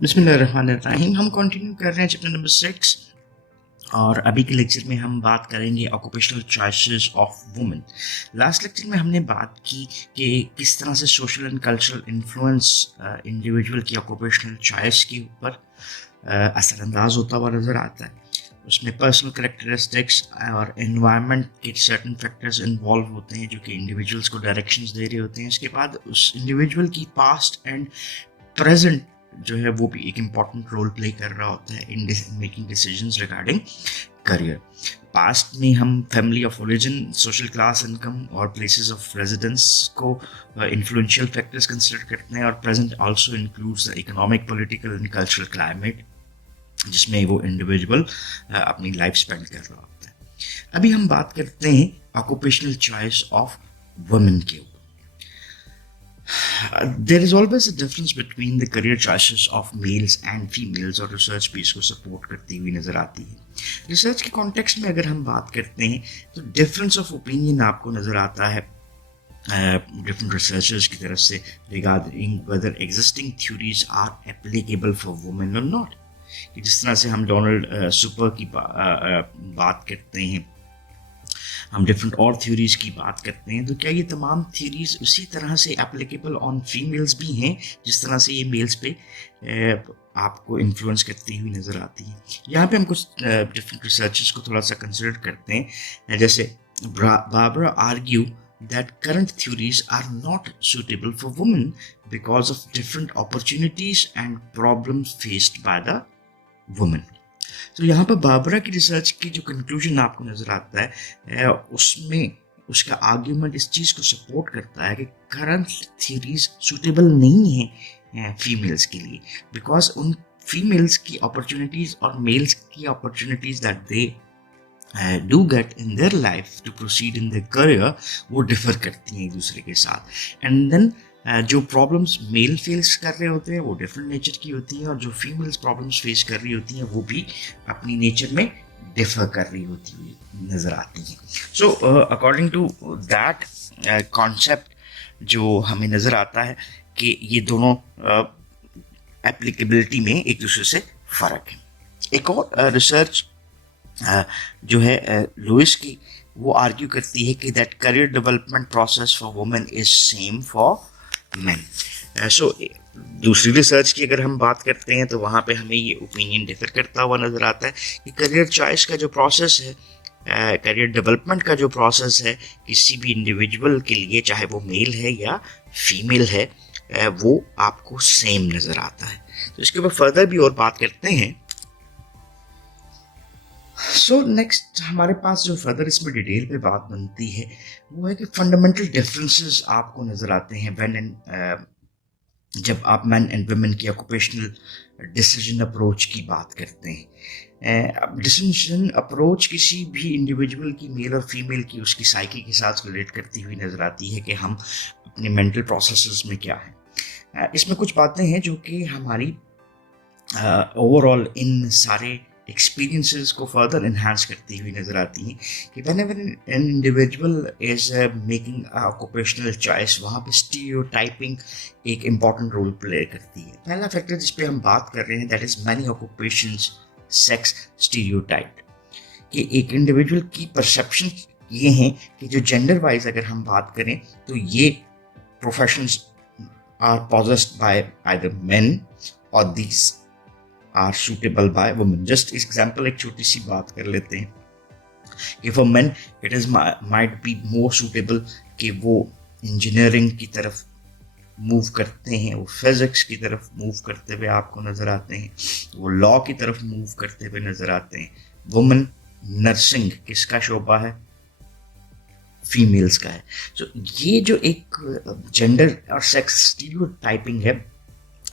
बिस्मिल्लाहिर्रहमानिर्रहीम। हम कंटिन्यू कर रहे हैं चैप्टर नंबर 6 और अभी के लेक्चर में हम बात करेंगे occupational choices of women. Last lecture में हमने बात की कि किस तरह से social and cultural influence individual की ऑक्यूपेशनल चॉइस के ऊपर असरअंदाज होता हुआ नज़र आता है। उसमें पर्सनल करेक्टरिस्टिक्स और एनवायरनमेंट के सर्टन फैक्टर्स इन्वॉल्व होते हैं जो कि इंडिविजुअल्स को डायरेक्शंस दे रहे होते हैं। इसके बाद उस इंडिविजुअल की पास्ट एंड प्रेजेंट जो है वो भी एक इम्पॉर्टेंट रोल प्ले कर रहा होता है in making decisions regarding career. Past में हम family of origin, social class, income और प्लेसेस ऑफ रेजिडेंस को इन्फ्लुएंशियल फैक्टर्स कंसिडर करते हैं और present also includes the economic, political and cultural climate जिसमें वो इंडिविजुअल अपनी लाइफ स्पेंड कर रहा होता है। अभी हम बात करते हैं ऑक्यूपेशनल चॉइस ऑफ वुमेन के ऊपर। There is always a difference between the career choices of males and females और रिसर्च भी इसको सपोर्ट करती हुई नजर आती है। रिसर्च के कॉन्टेक्स्ट में अगर हम बात करते हैं तो डिफरेंस ऑफ ओपिनियन आपको नजर आता है डिफरेंट रिसर्चर्स की तरफ से regarding whether existing theories are applicable for women or not. जिस तरह से हम डोनाल्ड सुपर की बात करते हैं, हम डिफरेंट और थ्योरीज की बात करते हैं, तो क्या ये तमाम थ्योरीज उसी तरह से एप्लीकेबल ऑन फीमेल्स भी हैं जिस तरह से ये मेल्स पे आपको इन्फ्लुएंस करती हुई नज़र आती है। यहाँ पे हम कुछ डिफरेंट रिसर्चेस को थोड़ा सा कंसिडर करते हैं। जैसे Barbara argue that current theories are not suitable for women because of different opportunities and problems faced by the women. तो यहाँ पर बाबरा की रिसर्च की जो कंक्लूजन आपको नजर आता है उसमें उसका आर्ग्यूमेंट इस चीज़ को सपोर्ट करता है कि करंट थ्योरीज सूटेबल नहीं है फीमेल्स के लिए, बिकॉज उन फीमेल्स की अपॉर्चुनिटीज और मेल्स की opportunities that they do get in their life to proceed in their career वो डिफर करती हैं एक दूसरे के साथ। एंड देन जो प्रॉब्लम्स मेल फेस कर रहे होते हैं वो डिफरेंट नेचर की होती हैं और जो फीमेल्स प्रॉब्लम्स फेस कर रही होती हैं वो भी अपनी नेचर में डिफर कर रही होती हुई नज़र आती हैं। So according to that concept जो हमें नज़र आता है कि ये दोनों एप्लीकेबिलिटी में एक दूसरे से फ़र्क है। एक और रिसर्च जो है लुइस की, वो आर्ग्यू करती है कि that career development process for women is same for man. So दूसरी रिसर्च की अगर हम बात करते हैं तो वहाँ पे हमें ये ओपिनियन डिफर करता हुआ नज़र आता है कि करियर चॉइस का जो प्रोसेस है, करियर डेवलपमेंट का जो प्रोसेस है किसी भी इंडिविजुअल के लिए, चाहे वो मेल है या फीमेल है, वो आपको सेम नज़र आता है। तो इसके ऊपर फर्दर भी और बात करते हैं। सो नेक्स्ट हमारे पास जो फर्दर इसमें डिटेल पे बात बनती है वो है कि फंडामेंटल डिफरेंसेस आपको नज़र आते हैं व्हेन एंड जब आप मैन एंड वुमेन की ऑक्यूपेशनल डिसीजन अप्रोच की बात करते हैं। डिसीजन अप्रोच किसी भी इंडिविजुअल की, मेल और फीमेल की, उसकी साइकी के साथ रिलेट करती हुई नज़र आती है कि हम अपने मेंटल प्रोसेसेस में क्या हैं। इसमें कुछ बातें हैं जो कि हमारी ओवरऑल इन सारे एक्सपीरियंसेस को फर्दर इन्हांस करती हुई नज़र आती हैं कि whenever an individual is making occupational choice, वहाँ पे स्टीरियोटाइपिंग एक इम्पॉर्टेंट रोल प्ले करती है। पहला फैक्टर जिस पे हम बात कर रहे हैं that is many occupations sex stereotype, कि एक इंडिविजुअल की परसेप्शन ये हैं कि जो जेंडर वाइज अगर हम बात करें तो ये professions are possessed by either men और these are suitable by women. Just example एक छोटी सी बात कर लेते हैं कि for men it is might be more suitable कि वो इंजीनियरिंग की तरफ मूव करते हैं, वो फिजिक्स की तरफ मूव करते हुए आपको नज़र आते हैं, वो लॉ की तरफ मूव करते हुए नज़र आते हैं। वुमेन नर्सिंग किसका शोबा है? फीमेल्स का है। सो ये जो एक जेंडर और सेक्स स्टीरियोटाइपिंग है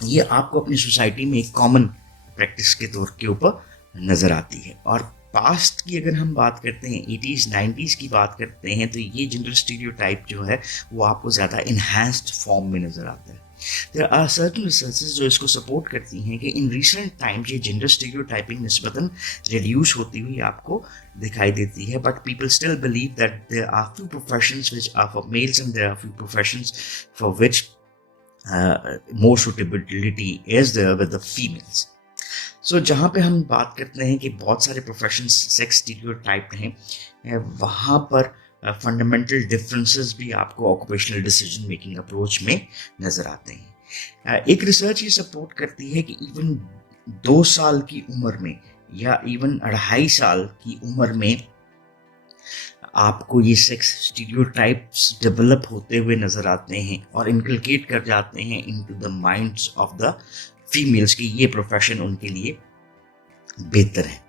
ये आपको अपनी सोसाइटी में एक कॉमन प्रैक्टिस के तौर के ऊपर नज़र आती है। और पास्ट की अगर हम बात करते हैं, 80s 90s की बात करते हैं, तो ये जेंडर स्टीरियोटाइप जो है वो आपको ज़्यादा इन्हांस्ड फॉर्म में नज़र आता है। देयर आर सर्टेन रिसर्चेस जो इसको सपोर्ट करती हैं कि इन रिसेंट टाइम्स ये जेंडर स्टीरियोटाइपिंग निस्बतन रिड्यूस होती हुई आपको दिखाई देती है, but people still believe that there are few professions which are for males and there are few professions for which more suitability is there with the females. So जहाँ पे हम बात करते हैं कि बहुत सारे प्रोफेशंस सेक्स स्टीरियोटाइप हैं, वहाँ पर फंडामेंटल डिफरेंसेस भी आपको ऑक्यूपेशनल डिसीजन मेकिंग अप्रोच में नज़र आते हैं. एक रिसर्च ये सपोर्ट करती है कि इवन 2 साल की उम्र में या इवन 2.5 साल की उम्र में आपको ये सेक्स स्टीरियोटाइप्स डेवलप होते हुए नज़र आते हैं और इनकलकेट कर जाते हैं into the minds of the females कि ये प्रोफेशन उनके लिए बेहतर है.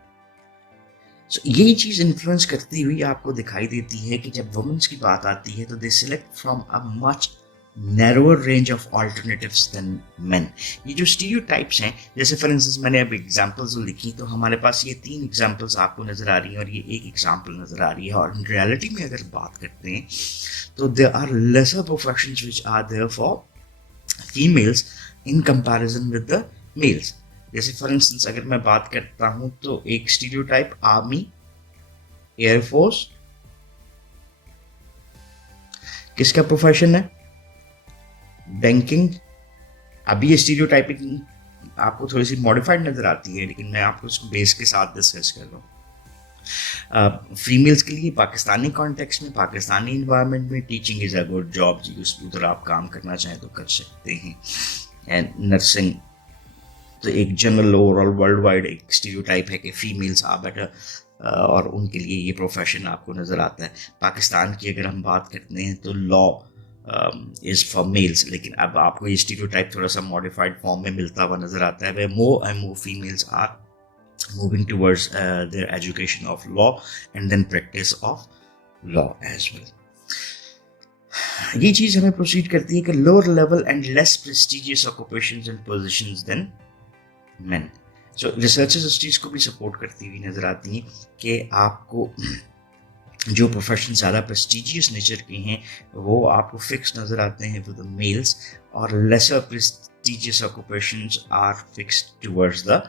So, यही चीज़ इन्फ्लुएंस करती हुई आपको दिखाई देती है कि जब वुमेन्स की बात आती है तो they select from a much narrower range of alternatives than men. ये जो स्टीरियोटाइप्स हैं, जैसे फॉर इंस्टेंस मैंने अब एग्जांपल्स लिखी तो हमारे पास ये 3 एग्जांपल्स आपको नज़र आ रही हैं और ये एक एग्जांपल नज़र आ रही है. और इन रियलिटी में अगर बात करते हैं तो there are lesser professions which are there for females in comparison with the males. जैसे फॉर इंस्टेंस अगर मैं बात करता हूं तो एक स्टीरियोटाइप आर्मी, एयरफोर्स, किसका प्रोफेशन है? बैंकिंग. अभी ये स्टीरियोटाइपिंग आपको थोड़ी सी मॉडिफाइड नजर आती है, लेकिन मैं आपको इसको बेस के साथ डिस्कस कर रहा हूँ. फीमेल्स के लिए पाकिस्तानी कॉन्टेक्स्ट में, पाकिस्तानी इन्वायरमेंट में teaching is a good job जी, उस उधर आप काम करना चाहें तो कर सकते हैं. एंड नर्सिंग तो एक जनरल ओवरऑल वर्ल्ड वाइड एक स्टीरियोटाइप है कि फीमेल्स आर बेटर और उनके लिए ये प्रोफेशन आपको नज़र आता है. पाकिस्तान की अगर हम बात करते हैं तो लॉ इज़ फॉर मेल्स, लेकिन अब आपको ये स्टीरियोटाइप थोड़ा सा मॉडिफाइड फॉर्म में मिलता हुआ नज़र आता है, वे more and more females are moving towards their education of law and then practice of law as well. ये चीज़ हमें प्रोसीड करती है कि lower level and less prestigious occupations and positions than men. So researchers इस चीज़ को भी support करती हुई नजर आती हैं कि आपको जो प्रोफेशन ज़्यादा प्रेस्टिजियस नेचर के हैं वो आपको फिक्स नज़र आते हैं विद द मेल्स, और lesser prestigious occupations are fixed towards the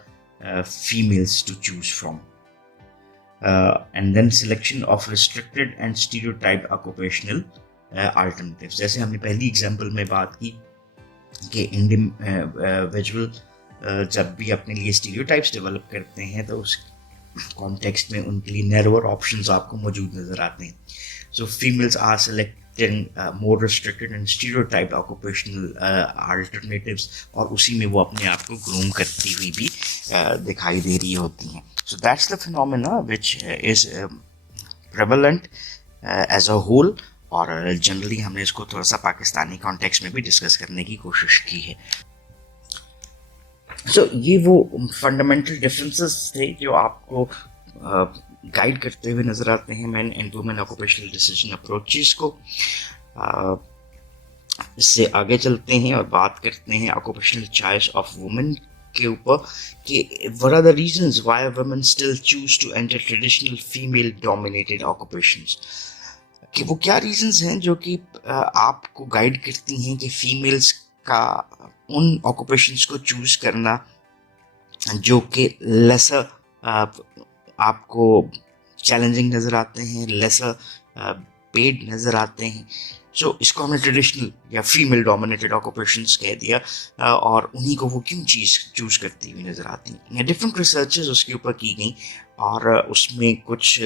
females to choose from. And then selection of restricted and stereotyped occupational alternatives. जैसे हमने पहली एग्जाम्पल में बात की कि इंडिविजुअल जब भी अपने लिए स्टीरियोटाइप्स डेवलप करते हैं तो उस कॉन्टेक्स्ट में उनके लिए नैरोअर ऑप्शंस आपको मौजूद नज़र आते हैं. So females are selecting more restricted and stereotyped occupational alternatives, और उसी में वो अपने आप को ग्रूम करती हुई भी दिखाई दे रही होती हैं. So that's the phenomena which is prevalent as a whole, और जनरली हमने इसको थोड़ा सा पाकिस्तानी कॉन्टेक्स्ट में भी डिस्कस करने की कोशिश की है. So ये वो फंडामेंटल डिफरेंसेस थे जो आपको गाइड करते हुए नजर आते हैं man and women occupational decision approaches को. इससे आगे चलते हैं और बात करते हैं ऑक्यूपेशनल चॉइस ऑफ वुमेन के ऊपर कि what are the reasons why women still choose to enter traditional female dominated occupations. कि वो क्या रीजंस हैं जो कि आपको गाइड करती हैं कि फीमेल्स का उन ऑक्यूपेशंस को चूज करना जो कि लेसर आपको चैलेंजिंग नज़र आते हैं, लेसर पेड नज़र आते हैं. सो इसको हमने ट्रेडिशनल या फीमेल डोमिनेटेड ऑक्यूपेशंस कह दिया, और उन्हीं को वो क्यों चीज़ चूज़ करती हुई नज़र आती हैं. डिफरेंट रिसर्चेस उसके ऊपर की गई और उसमें कुछ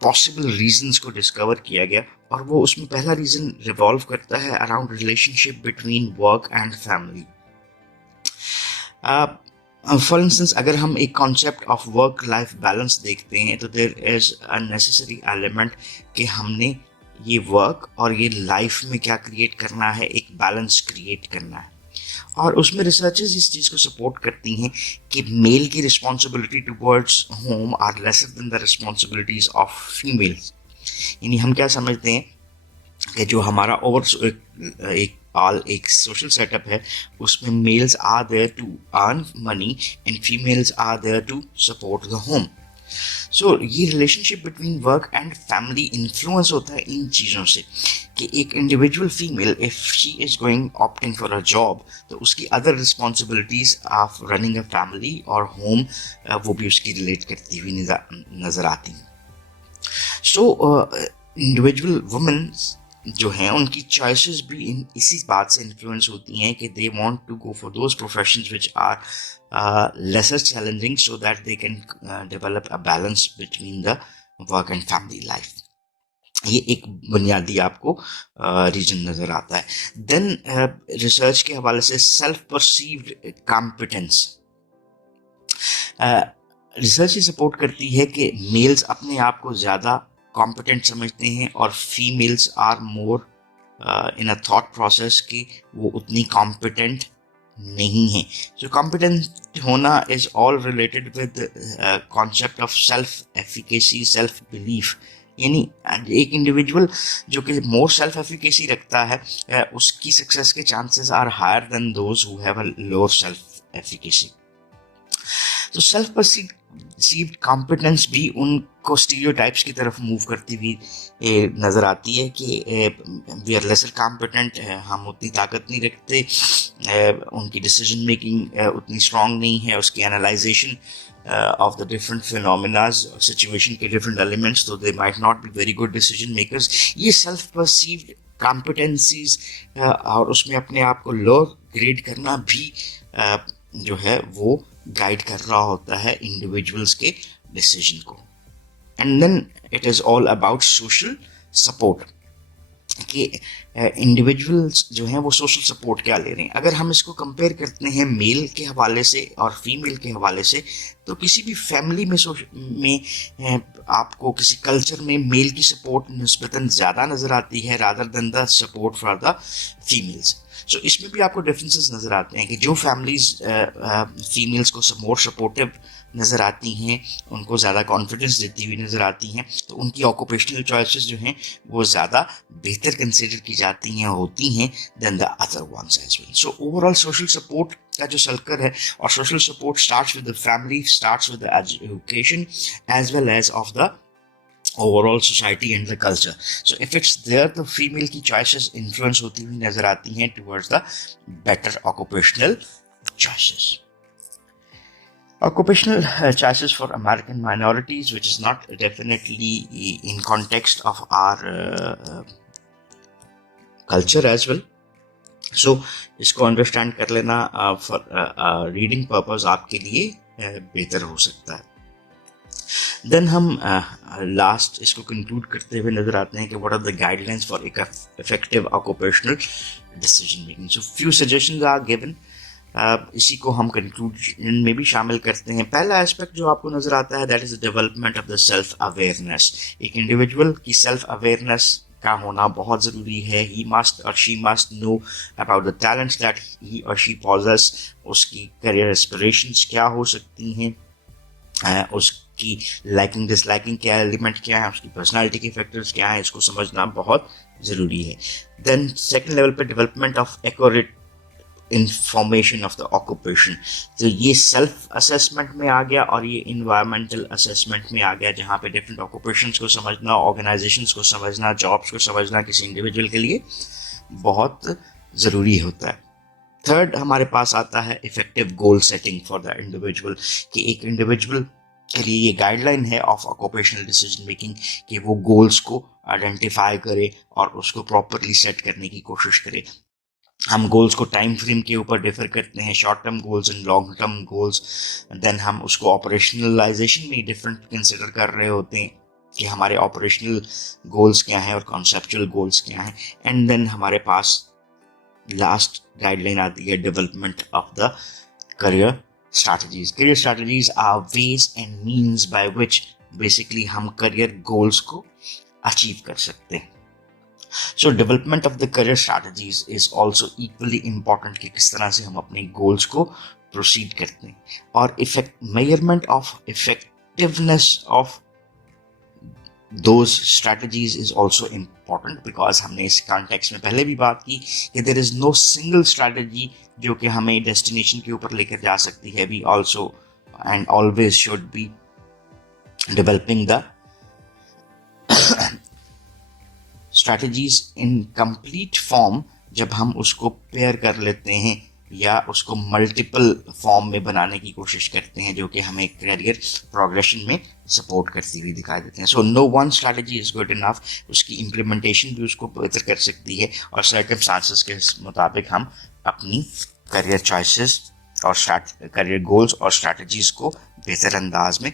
पॉसिबल रीजंस को डिस्कवर किया गया, और वो उसमें पहला रीज़न रिवॉल्व करता है around relationship between work and family. For instance अगर हम एक concept of work life balance देखते हैं तो there is a necessary element कि हमने ये वर्क और ये लाइफ में क्या क्रिएट करना है, एक बैलेंस क्रिएट करना है. और उसमें रिसर्चर्स इस चीज़ को सपोर्ट करती हैं कि मेल की responsibility towards home are lesser than the responsibilities of females. यानी हम क्या समझते हैं कि जो हमारा एक सोशल सेटअप है उसमें males are there to earn money and females are there to support the home. So ये relationship between work and family influence होता है इन चीज़ों से कि एक individual female if she is going opting for a job तो उसकी other responsibilities of running a family और होम वो भी उसकी रिलेट करती हुई नज़र आती हैं. सो इंडिविजुअल वुमेन जो हैं उनकी चॉइसेस भी इसी बात से इन्फ्लुएंस होती हैं कि they want to go for those professions which are lesser challenging so that they can develop a balance between the work and family life. ये एक बुनियादी आपको रीजन नजर आता है। देन रिसर्च के हवाले से सेल्फ परसीव्ड कॉम्पिटेंस, रिसर्च ये सपोर्ट करती है कि मेल्स अपने आप को ज़्यादा कॉम्पिटेंट समझते हैं और females are more in a thought process कि वो उतनी कॉम्पिटेंट नहीं है। सो कॉम्पिटेंट होना is all related with concept of self efficacy, self belief. यानी एक इंडिविजुअल जो कि मोर सेल्फ एफिकेसी रखता है उसकी सक्सेस के chances are higher than those who have a lower self efficacy. तो सेल्फ परसीव्ड कॉम्पिटेंस भी उनको स्टीरियोटाइप्स की तरफ मूव करती हुई नज़र आती है कि वी आर लेसर कॉम्पिटेंट, हम उतनी ताकत नहीं रखते, उनकी डिसीजन मेकिंग उतनी स्ट्रांग नहीं है, उसकी analysation of the different phenomena, situation के different elements, so they might not be very good decision makers। ये self perceived competencies और उसमें अपने आप को लो ग्रेड करना भी जो है वो गाइड कर रहा होता है इंडिविजुअल्स के डिसीजन को। And then it is all about social support कि इंडिविजुअल्स जो हैं वो सोशल सपोर्ट क्या ले रहे हैं। अगर हम इसको कंपेयर करते हैं मेल के हवाले से और फीमेल के हवाले से, तो किसी भी फैमिली में आपको किसी कल्चर में मेल की सपोर्ट निस्बतन ज़्यादा नज़र आती है rather than the support for the females. So इसमें भी आपको डिफरेंसेस नज़र आते हैं कि जो फैमिलीज फीमेल्स को मोर सपोर्टिव नज़र आती हैं, उनको ज़्यादा कॉन्फिडेंस देती हुई नज़र आती हैं, तो उनकी ऑक्यूपेशनल चॉइसेस जो हैं वो ज़्यादा बेहतर कंसिडर की जाती हैं होती हैं than the other ones as well. So overall social support का जो सर्कल है, और social support starts with the family, starts with the education as well as of the overall society and the culture. So if it's there, the female की choices influence होती हुई नजर आती हैं towards the better occupational choices. Occupational choices for American minorities, which is not definitely in context of our culture as well. So इसको understand कर लेना for reading purpose आपके लिए बेहतर हो सकता है। देन हम लास्ट इसको कंक्लूड करते हुए नजर आते हैं कि what are the guidelines for effective occupational decision making. So few suggestions are given, इसी को हम कंक्लूजन में भी शामिल करते हैं। पहला एस्पेक्ट जो आपको नजर आता है that is the development of the self awareness. एक इंडिविजुअल की सेल्फ अवेयरनेस का होना बहुत ज़रूरी है। ही मस्ट और she must know about the talents that he और शी पॉजेस, उसकी करियर एस्पिरेशंस क्या हो सकती हैं, उसकी लाइकिंग डिसलाइकिंग क्या एलिमेंट क्या है, उसकी पर्सनालिटी के फैक्टर्स क्या है, इसको समझना बहुत ज़रूरी है। देन सेकंड लेवल पे development of accurate information of the occupation. तो ये सेल्फ असेसमेंट में आ गया और ये इन्वायरमेंटल असेसमेंट में आ गया, जहाँ पे डिफरेंट ऑक्यूपेशंस को समझना, ऑर्गेनाइजेशंस को समझना, जॉब्स को समझना किसी इंडिविजुअल के लिए बहुत ज़रूरी होता है। थर्ड हमारे पास आता है effective goal setting for the individual, कि एक इंडिविजुअल के लिए ये गाइडलाइन है ऑफ ऑक्यूपेशनल डिसीजन मेकिंग कि वो गोल्स को आइडेंटिफाई करे और उसको प्रॉपरली सेट करने की कोशिश करे। हम गोल्स को टाइम फ्रेम के ऊपर डिफर करते हैं, short term goals and long term goals. Then हम उसको ऑपरेशनलाइजेशन में डिफरेंट कंसिडर कर रहे होते हैं कि हमारे ऑपरेशनल गोल्स क्या हैं और कॉन्सेप्चुअल गोल्स क्या हैं। एंड देन हमारे पास लास्ट गाइडलाइन आती है development of the career strategies. Career strategies are ways and means by which basically हम करियर गोल्स को अचीव कर सकते हैं। So development of the career strategies is also equally important कि किस तरह से हम अपने गोल्स को प्रोसीड करते हैं। और measurement of effectiveness of those strategies is also important because हमने इस कॉन्टेक्स्ट में पहले भी बात की कि there is no single strategy जो कि हमें डेस्टिनेशन के ऊपर लेकर जा सकती है। We also and always should be developing the strategies in complete form जब हम उसको पेयर कर लेते हैं या उसको मल्टीपल फॉर्म में बनाने की कोशिश करते हैं, जो कि हमें करियर प्रोग्रेशन में सपोर्ट करती हुई दिखाई देते हैं. So no one strategy is good enough. उसकी इम्प्लीमेंटेशन भी उसको बेहतर कर सकती है, और सर्कमस्टांसेस के मुताबिक हम अपनी करियर चॉइसेस और करियर गोल्स और स्ट्रैटेजीज को बेहतर अंदाज में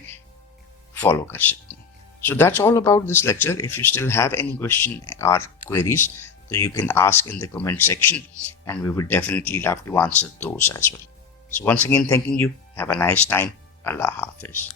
फॉलो कर सकते हैं. So that's all about this lecture. If you still have any question or queries, so you can ask in the comment section, and we would definitely love to answer those as well. So once again, thanking you. Have a nice time. Allah Hafiz.